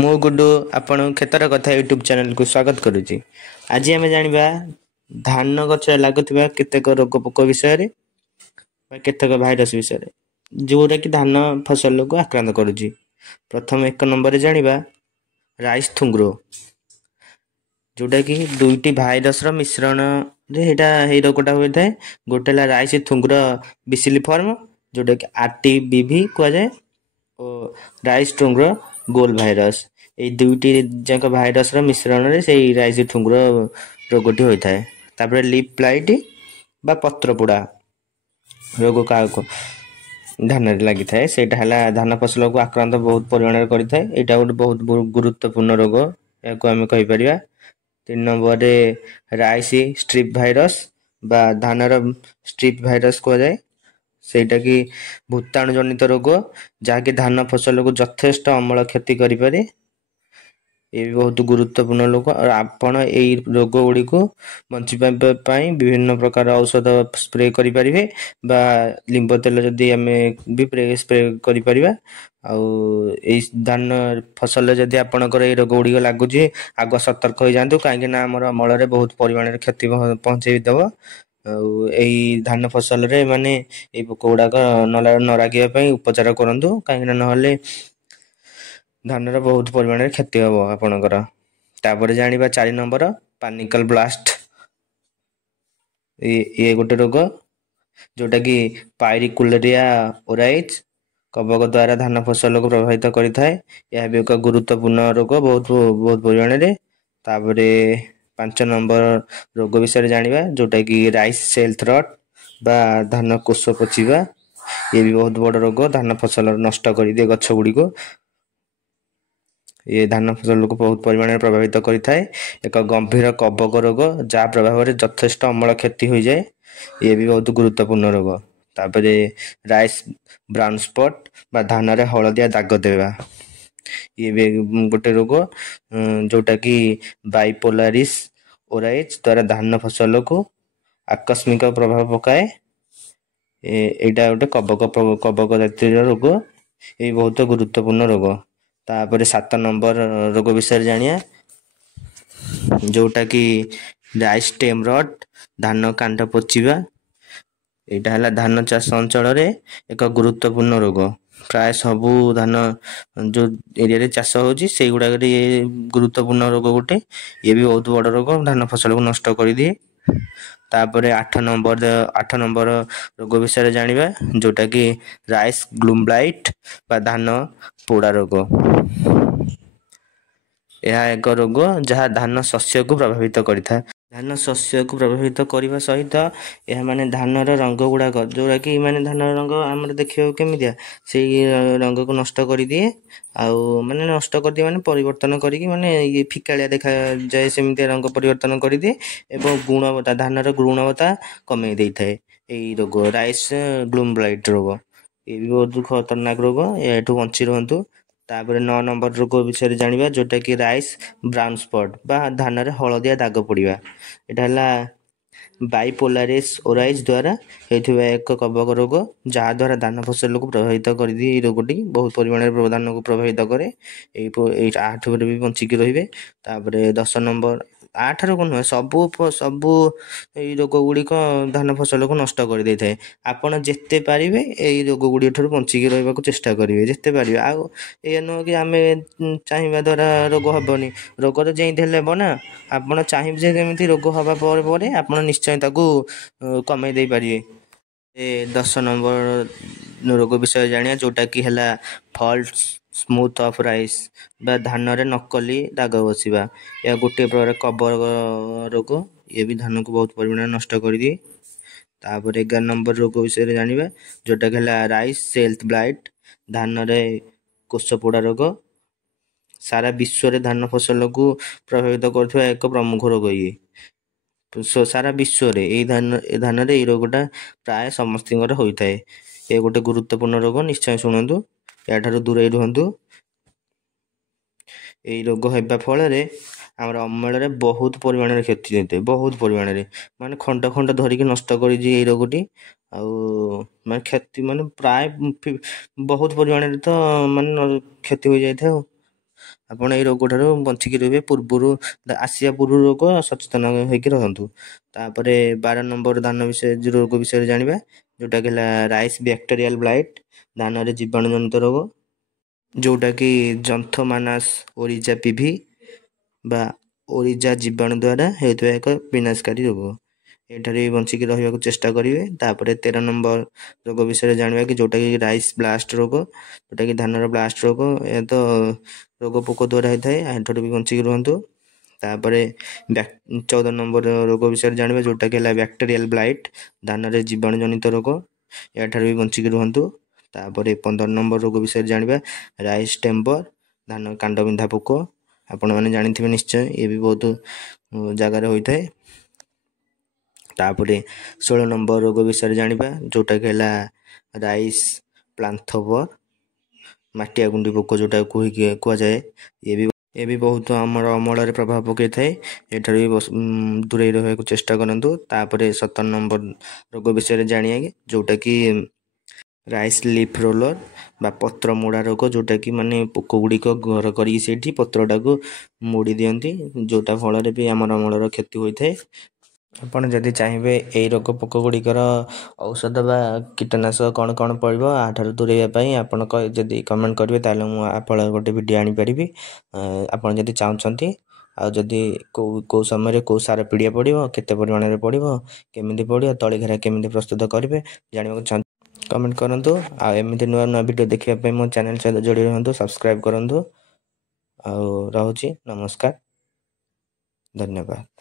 ମୁଁ ଗୁଡୁ ଆପଣଙ୍କୁ କ୍ଷେତ୍ର କଥା ୟୁଟ୍ୟୁବ୍ ଚ୍ୟାନେଲକୁ ସ୍ୱାଗତ କରୁଛି। ଆଜି ଆମେ ଜାଣିବା ଧାନ ଗଛରେ ଲାଗୁଥିବା କେତେକ ରୋଗ ପୋକ ବିଷୟରେ ବା କେତେକ ଭାଇରସ୍ ବିଷୟରେ ଯେଉଁଟାକି ଧାନ ଫସଲକୁ ଆକ୍ରାନ୍ତ କରୁଛି। ପ୍ରଥମେ 1 ନମ୍ବରରେ ଜାଣିବା ରାଇସ୍ ଥୁଙ୍ଗ୍ରୋ, ଯେଉଁଟାକି ଦୁଇଟି ଭାଇରସ୍ର ମିଶ୍ରଣରେ ଏଇ ରୋଗଟା ହୋଇଥାଏ। ଗୋଟେ ହେଲା ରାଇସ୍ ଥୁଙ୍ଗ୍ରୋ ବିସିଲିଫର୍ମ, ଯେଉଁଟାକି RTBV କୁହାଯାଏ, ଓ ରାଇସ୍ ଥୁଙ୍ଗ୍ରୋ ଗୋଲ୍ ଭାଇରସ୍। ଏଇ ଦୁଇଟି ଯାକ ଭାଇରସ୍ର ମିଶ୍ରଣରେ ସେଇ ରାଇସ୍ ଥୁଙ୍ଗ୍ରୋ ରୋଗଟି ହୋଇଥାଏ। ତାପରେ ଲିପ୍ ବ୍ଲାଇଟ୍ ବା ପତ୍ରପୋଡ଼ା ରୋଗ କାହାକୁ ଧାନରେ ଲାଗିଥାଏ, ସେଇଟା ହେଲା ଧାନ ଫସଲକୁ ଆକ୍ରାନ୍ତ ବହୁତ ପରିମାଣରେ କରିଥାଏ। ଏଇଟା ଗୋଟେ ବହୁତ ଗୁରୁତ୍ୱପୂର୍ଣ୍ଣ ରୋଗ, ଏହାକୁ ଆମେ କହିପାରିବା। 3 ନମ୍ବରରେ ରାଇସ୍ ଷ୍ଟ୍ରିପ୍ ଭାଇରସ୍ ବା ଧାନର ଷ୍ଟ୍ରିପ୍ ଭାଇରସ୍ କୁହାଯାଏ। ସେଇଟା କି ଭୂତାଣୁ ଜନିତ ରୋଗ, ଯାହାକି ଧାନ ଫସଲକୁ ଯଥେଷ୍ଟ ଅମଳ କ୍ଷତି କରିପାରେ। ଏ ବି ବହୁତ ଗୁରୁତ୍ୱପୂର୍ଣ୍ଣ ରୋଗ। ଆପଣ ଏଇ ରୋଗ ଗୁଡ଼ିକୁ ବଞ୍ଚିବା ପାଇଁ ବିଭିନ୍ନ ପ୍ରକାର ଔଷଧ ସ୍ପ୍ରେ କରିପାରିବେ ବା ଲିମ୍ବ ତେଲ ଯଦି ଆମେ ବି ସ୍ପ୍ରେ କରିପାରିବା। ଆଉ ଏଇ ଧାନ ଫସଲରେ ଯଦି ଆପଣଙ୍କର ଏଇ ରୋଗ ଗୁଡ଼ିକ ଲାଗୁଛି, ଆଗୁଆ ସତର୍କ ହୋଇଯାଆନ୍ତୁ, କାହିଁକି ନା ଆମର ଅମଳରେ ବହୁତ ପରିମାଣରେ କ୍ଷତି ପହଞ୍ଚେଇ ଦେବ। ଆଉ ଏଇ ଧାନ ଫସଲରେ ମାନେ ଏଇ ପୋକ ଗୁଡ଼ାକ ନ ଲାଗିବା ପାଇଁ ଉପଚାର କରନ୍ତୁ, କାହିଁକିନା ନହେଲେ ଧାନର ବହୁତ ପରିମାଣରେ କ୍ଷତି ହେବ ଆପଣଙ୍କର। ତାପରେ ଜାଣିବା 4 ନମ୍ବର ପାନିକଲ ବ୍ଲାଷ୍ଟ। ଇଏ ଗୋଟେ ରୋଗ ଯେଉଁଟାକି ପାଇରିକୁଲେରିଆ ଓରାଇଜ୍ କବକ ଦ୍ୱାରା ଧାନ ଫସଲକୁ ପ୍ରଭାବିତ କରିଥାଏ। ଏହା ବି ଏକ ଗୁରୁତ୍ୱପୂର୍ଣ୍ଣ ରୋଗ ବହୁତ ପରିମାଣରେ। ତାପରେ 5 ନମ୍ବର ରୋଗ ବିଷୟରେ ଜାଣିବା, ଯେଉଁଟାକି ରାଇସ୍ ସେଲ୍ ଥ୍ରଟ୍ ବା ଧାନ କୋଷ ପଚିବା। ଇଏ ବି ବହୁତ ବଡ଼ ରୋଗ, ଧାନ ଫସଲ ନଷ୍ଟ କରିଦିଏ ଗଛ ଗୁଡ଼ିକୁ। ଏ ଧାନ ଫସଲକୁ ବହୁତ ପରିମାଣରେ ପ୍ରଭାବିତ କରିଥାଏ। ଏକ ଗମ୍ଭୀର କବକ ରୋଗ, ଯାହା ପ୍ରଭାବରେ ଯଥେଷ୍ଟ ଅମଳ କ୍ଷତି ହୋଇଯାଏ। ଇଏ ବି ବହୁତ ଗୁରୁତ୍ୱପୂର୍ଣ୍ଣ ରୋଗ। ତାପରେ ରାଇସ୍ ବ୍ରାଉନ୍ ସ୍ପଟ୍ ବା ଧାନରେ ହଳଦିଆ ଦାଗ ଦେବା, ଇଏ ବି ଗୋଟେ ରୋଗ ଯେଉଁଟାକି ବାଇପୋଲାରିସ୍ ଓରାଇଜ୍ ଦ୍ୱାରା ଧାନ ଫସଲକୁ ଆକସ୍ମିକ ପ୍ରଭାବ ପକାଏ। ଏଇଟା ଗୋଟେ କବକ ଜାତୀୟ ରୋଗ, ଏ ବହୁତ ଗୁରୁତ୍ୱପୂର୍ଣ୍ଣ ରୋଗ। ତାପରେ 7 ନମ୍ବର ରୋଗ ବିଷୟରେ ଜାଣିବା, ଯେଉଁଟାକି ରାଇସ୍ ଷ୍ଟେମ୍ ରଟ୍ ଧାନ କାଣ୍ଡ ପଚିବା। ଏଇଟା ହେଲା ଧାନ ଚାଷ ଅଞ୍ଚଳରେ ଏକ ଗୁରୁତ୍ୱପୂର୍ଣ୍ଣ ରୋଗ। ପ୍ରାୟ ସବୁ ଧାନ ଯେଉଁ ଏରିଆରେ ଚାଷ ହେଉଛି ସେଇଗୁଡ଼ାକରେ ଇଏ ଗୁରୁତ୍ୱପୂର୍ଣ୍ଣ ରୋଗ ଗୋଟେ। ଇଏ ବି ବହୁତ ବଡ଼ ରୋଗ, ଧାନ ଫସଲକୁ ନଷ୍ଟ କରିଦିଏ। ତାପରେ 8 ନମ୍ବର ରୋଗ ବିଷୟରେ ଜାଣିବା, ଯେଉଁଟାକି ରାଇସ୍ ଗ୍ଲୁମ୍ ବ୍ଲାଇଟ୍ ବା ଧାନ ପୋଡ଼ା ରୋଗ। ଏହା ଏକ ରୋଗ ଯାହା ଧାନ ଶସ୍ୟକୁ ପ୍ରଭାବିତ କରିଥାଏ। ଧାନ ଶସ୍ୟକୁ ପ୍ରଭାବିତ କରିବା ସହିତ ଏହା ମାନେ ଧାନର ରଙ୍ଗ ଗୁଡ଼ାକ, ଯେଉଁଟାକି ମାନେ ଧାନର ରଙ୍ଗ ଆମର ଦେଖିବାକୁ କେମିତିଆ, ସେଇ ରଙ୍ଗକୁ ନଷ୍ଟ କରିଦିଏ। ଆଉ ମାନେ ନଷ୍ଟ କରିଦିଏ ମାନେ ପରିବର୍ତ୍ତନ କରିକି ମାନେ ଇଏ ଫିକାଳିଆ ଦେଖାଯାଏ, ସେମିତିଆ ରଙ୍ଗ ପରିବର୍ତ୍ତନ କରିଦିଏ ଏବଂ ଧାନର ଗୁଣବତ୍ତା କମେଇ ଦେଇଥାଏ। ଏଇ ରୋଗ ରାଇସ୍ ଗ୍ଲୁମ୍ ବ୍ଲାଇଟ୍ ରୋଗ, ଏ ବି ବହୁତ ଖତରନାକ ରୋଗ, ଏଠୁ ବଞ୍ଚି ରୁହନ୍ତୁ। ତାପରେ 9 ନମ୍ବର ରୋଗ ବିଷୟରେ ଜାଣିବା, ଯେଉଁଟାକି ରାଇସ୍ ବ୍ରାଉନ୍ ସ୍ପଟ୍ ବା ଧାନରେ ହଳଦିଆ ଦାଗ ପଡ଼ିବା। ଏଇଟା ହେଲା ବାଇପୋଲାରିସ୍ ଓରାଇଜ୍ ଦ୍ୱାରା ହେଉଥିବା ଏକ କବକ ରୋଗ, ଯାହାଦ୍ୱାରା ଧାନ ଫସଲକୁ ପ୍ରଭାବିତ କରିଦିଏ। ଏଇ ରୋଗଟି ବହୁତ ପରିମାଣରେ ଧାନକୁ ପ୍ରଭାବିତ କରେ। ଏଇ 8 ବି ବଞ୍ଚିକି ରହିବେ। ତାପରେ 10 ନମ୍ବର 8 ରୋଗ ନୁହେଁ, ସବୁ ଏଇ ରୋଗ ଗୁଡ଼ିକ ଧାନ ଫସଲକୁ ନଷ୍ଟ କରିଦେଇଥାଏ। ଆପଣ ଯେତେ ପାରିବେ ଏଇ ରୋଗ ଗୁଡ଼ିକ ଠାରୁ ବଞ୍ଚିକି ରହିବାକୁ ଚେଷ୍ଟା କରିବେ, ଯେତେ ପାରିବେ। ଆଉ ଏଇଆ ନୁହଁ କି ଆମେ ଚାହିଁବା ଦ୍ୱାରା ରୋଗ ହେବନି, ରୋଗ ତ ଯେମିତି ହେଲେ ହେବ ନା। ଆପଣ ଚାହିଁବେ ଯେ କେମିତି ରୋଗ ହେବା ପରେ ଆପଣ ନିଶ୍ଚୟ ତାକୁ କମେଇ ଦେଇପାରିବେ। 10 ନମ୍ବର ରୋଗ ବିଷୟରେ ଜାଣିବା, ଯେଉଁଟାକି ହେଲା ଫଲ୍ସ ସ୍ମୁଥ୍ ଅଫ୍ ରାଇସ୍ ବା ଧାନରେ ନକଲି ଦାଗ ବସିବା। ଏହା ଗୋଟିଏ ପ୍ରକାର କବକ ରୋଗ, ଇଏ ବି ଧାନକୁ ବହୁତ ପରିମାଣରେ ନଷ୍ଟ କରିଦିଏ। ତାପରେ 11 ନମ୍ବର ରୋଗ ବିଷୟରେ ଜାଣିବା, ଯେଉଁଟାକି ହେଲା ରାଇସ୍ ସେଲ୍ ବ୍ଲାଇଟ୍ ଧାନରେ କୋଷ ପୋଡ଼ା ରୋଗ। ସାରା ବିଶ୍ୱରେ ଧାନ ଫସଲକୁ ପ୍ରଭାବିତ କରୁଥିବା ଏକ ପ୍ରମୁଖ ରୋଗ ଇଏ। ସାରା ବିଶ୍ୱରେ ଏ ଧାନରେ ଏଇ ରୋଗଟା ପ୍ରାୟ ସମସ୍ତଙ୍କର ହୋଇଥାଏ। ଏ ଗୋଟେ ଗୁରୁତ୍ୱପୂର୍ଣ୍ଣ ରୋଗ, ନିଶ୍ଚୟ ଶୁଣନ୍ତୁ, ଏହାଠାରୁ ଦୂରେଇ ରୁହନ୍ତୁ। ଏଇ ରୋଗ ହେବା ଫଳରେ ଆମର ଅମଳରେ ବହୁତ ପରିମାଣରେ କ୍ଷତି ହୋଇଥାଏ, ବହୁତ ପରିମାଣରେ ମାନେ ଖଣ୍ଡ ଖଣ୍ଡ ଧରିକି ନଷ୍ଟ କରିଦିଏ ଏଇ ରୋଗଟି। ଆଉ ମାନେ କ୍ଷତି ମାନେ ପ୍ରାୟ ବହୁତ ପରିମାଣରେ ତ ମାନେ କ୍ଷତି ହୋଇଯାଇଥାଏ ଆଉ। ଆପଣ ଏଇ ରୋଗଠାରୁ ବଞ୍ଚିକି ରହିବେ। ପୂର୍ବରୁ ଆସିବା ପୂର୍ବରୁ ରୋଗ ସଚେତନ ହେଇକି ରହନ୍ତୁ। ତାପରେ 12 ନମ୍ବର ରୋଗ ବିଷୟରେ ଜାଣିବା, ଯେଉଁଟାକି ହେଲା ରାଇସ୍ ବ୍ୟାକ୍ଟେରିଆଲ ବ୍ଲାଇଟ୍, ଧାନରେ ଜୀବାଣୁ ଜନିତ ରୋଗ, ଯେଉଁଟାକି ଜନ୍ଥୋମାନାସ୍ ଓରିଜା ପିଭି ବା ଓରିଜା ଜୀବାଣୁ ଦ୍ୱାରା ହେଉଥିବା ଏକ ବିନାଶକାରୀ ରୋଗ। ଏଠାରେ ବି ବଞ୍ଚିକି ରହିବାକୁ ଚେଷ୍ଟା କରିବେ। ତାପରେ 13 ନମ୍ବର ରୋଗ ବିଷୟରେ ଜାଣିବା କି ଯେଉଁଟାକି ରାଇସ୍ ବ୍ଲାଷ୍ଟ ରୋଗ, ଯେଉଁଟାକି ଧାନର ବ୍ଲାଷ୍ଟ ରୋଗ। ଏହା ତ ରୋଗ ପୋକ ଦ୍ୱାରା ହୋଇଥାଏ, ଏଠାରୁ ବି ବଞ୍ଚିକି ରୁହନ୍ତୁ। ତାପରେ 14 ନମ୍ବର ରୋଗ ବିଷୟରେ ଜାଣିବା, ଯେଉଁଟାକି ହେଲା ବ୍ୟାକ୍ଟେରିଆଲ ବ୍ଲାଇଟ୍, ଧାନରେ ଜୀବାଣୁ ଜନିତ ରୋଗ। ଏହାଠାରୁ ବି ବଞ୍ଚିକି ରୁହନ୍ତୁ। ତାପରେ 15 ନମ୍ବର ରୋଗ ବିଷୟରେ ଜାଣିବା, ରାଇସ୍ ଟେମ୍ବର, ଧାନ କାଣ୍ଡବିନ୍ଧା ପୋକ। ଆପଣମାନେ ଜାଣିଥିବେ ନିଶ୍ଚୟ, ଇଏ ବି ବହୁତ ଜାଗାରେ ହୋଇଥାଏ। ତାପରେ 16 ନମ୍ବର ରୋଗ ବିଷୟରେ ଜାଣିବା, ଯେଉଁଟାକି ହେଲା ରାଇସ୍ ପ୍ଲାନ୍ଥୋଭର, ମାଟିଆ ଗୁଣ୍ଡି ପୋକ ଯେଉଁଟାକୁ କୁହାଯାଏ। ଏ ବି ବହୁତ ଆମର ଅମଳରେ ପ୍ରଭାବ ପକାଇଥାଏ। ଏଠାରୁ ବି ଦୂରେଇ ରହିବାକୁ ଚେଷ୍ଟା କରନ୍ତୁ। ତାପରେ 17 ନମ୍ବର ରୋଗ ବିଷୟରେ ଜାଣିବା, ଯେଉଁଟାକି ରାଇସ୍ ଲିଫ୍ ରୋଲର ବା ପତ୍ର ମୋଡ଼ା ରୋଗ, ଯେଉଁଟାକି ମାନେ ପୋକ ଗୁଡ଼ିକ ଘର କରିକି ସେଇଠି ପତ୍ରଟାକୁ ମୋଡ଼ି ଦିଅନ୍ତି, ଯେଉଁଟା ଫଳରେ ବି ଆମର ଅମଳର କ୍ଷତି ହୋଇଥାଏ। ଆପଣ ଯଦି ଚାହିଁବେ ଏଇ ରୋଗ ପୋକ ଗୁଡ଼ିକର ଔଷଧ ବା କୀଟନାଶକ କ'ଣ କ'ଣ ପଡ଼ିବ ଆଠାରୁ ଦୂରେଇବା ପାଇଁ, ଆପଣ ଯଦି କମେଣ୍ଟ କରିବେ ତାହେଲେ ମୁଁ ଆପଣଙ୍କ ଗୋଟେ ଭିଡ଼ିଓ ଆଣିପାରିବି। ଆପଣ ଯଦି ଚାହୁଁଛନ୍ତି, ଆଉ ଯଦି କେଉଁ ସମୟରେ କେଉଁ ସାର ପିଡ଼ିଆ ପଡ଼ିବ, କେତେ ପରିମାଣରେ ପଡ଼ିବ, କେମିତି ପଡ଼ିବ, ତଳିଘେରା କେମିତି ପ୍ରସ୍ତୁତ କରିବେ ଜାଣିବାକୁ ଚାହୁଁ କମେଣ୍ଟ କରନ୍ତୁ। ଆଉ ଏମିତି ନୂଆ ନୂଆ ଭିଡ଼ିଓ ଦେଖିବା ପାଇଁ ମୋ ଚ୍ୟାନେଲ୍ ସହିତ ଯୋଡ଼ି ରୁହନ୍ତୁ, ସବସ୍କ୍ରାଇବ୍ କରନ୍ତୁ। ଆଉ ରହୁଛି, ନମସ୍କାର, ଧନ୍ୟବାଦ।